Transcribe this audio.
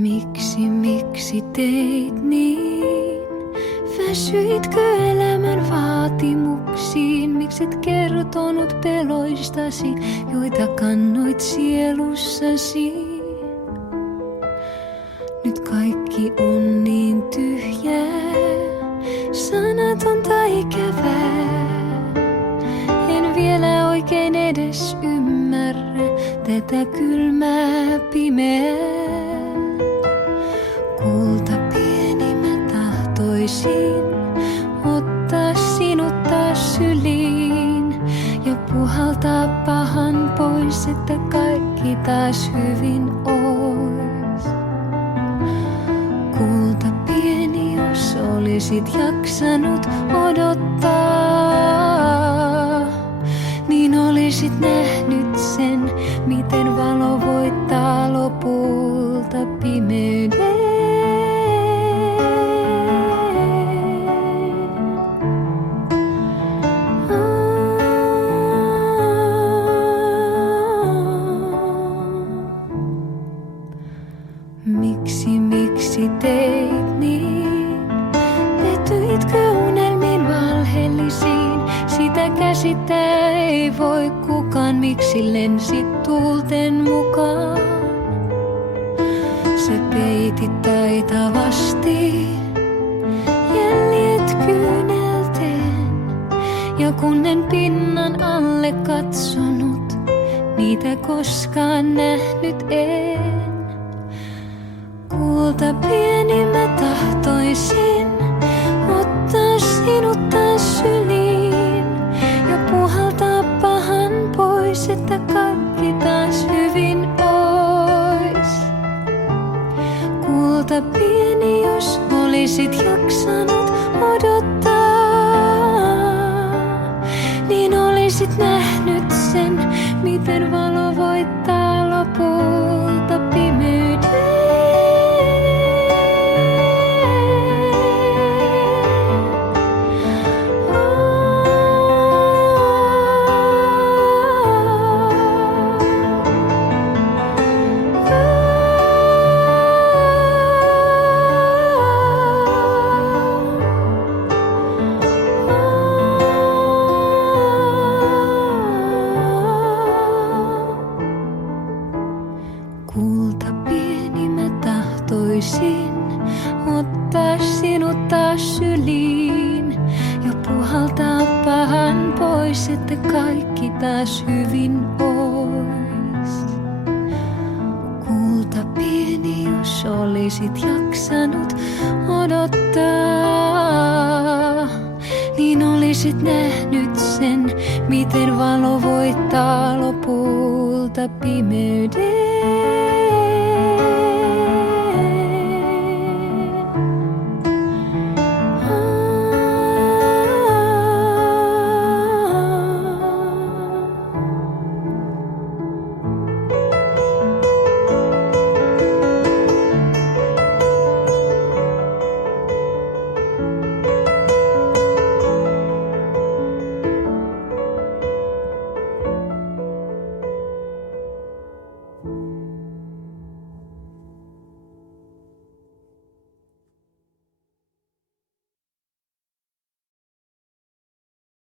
Miksi teit niin? Väsyitkö elämän vaatimuksiin? Mikset kertonut peloistasi, joita kannoit sielussasi? Nyt kaikki on niin tyhjää, sanatonta ikävää. En vielä oikein edes ymmärrä tätä kylmää pimeää. Kulta pieni mä tahtoisin ottaa sinut taas syliin ja puhaltaa pahan pois, että kaikki taas hyvin ois. Kulta pieni, jos olisit jaksanut odottaa, niin olisit nähnyt sen, miten valo voittaa lopulta pimeyden. Miksi teit niin? Petyitkö unelmiin valheellisiin? Sitä käsittää ei voi kukaan. Miksi lensit tuulten mukaan? Se peitit taitavasti jäljet kyynelteen. Ja kun en pinnan alle katsonut, niitä koskaan nähnyt en. Kulta pieni mä tahtoisin ottaa sinut taas syliin ja puhaltaa pahan pois, että kaikki taas hyvin ois. Kulta pieni, jos olisit jaksanut odottaa, niin olisit nähnyt sen, miten valo voittaa lopulta pimeyden. Kulta pieni mä tahtoisin ottaa sinut taas syliin ja puhaltaa pahan pois, että kaikki taas hyvin ois. Kulta pieni, jos olisit jaksanut odottaa, niin olisit nähnyt sen, miten valo voittaa lopulta pimeyden.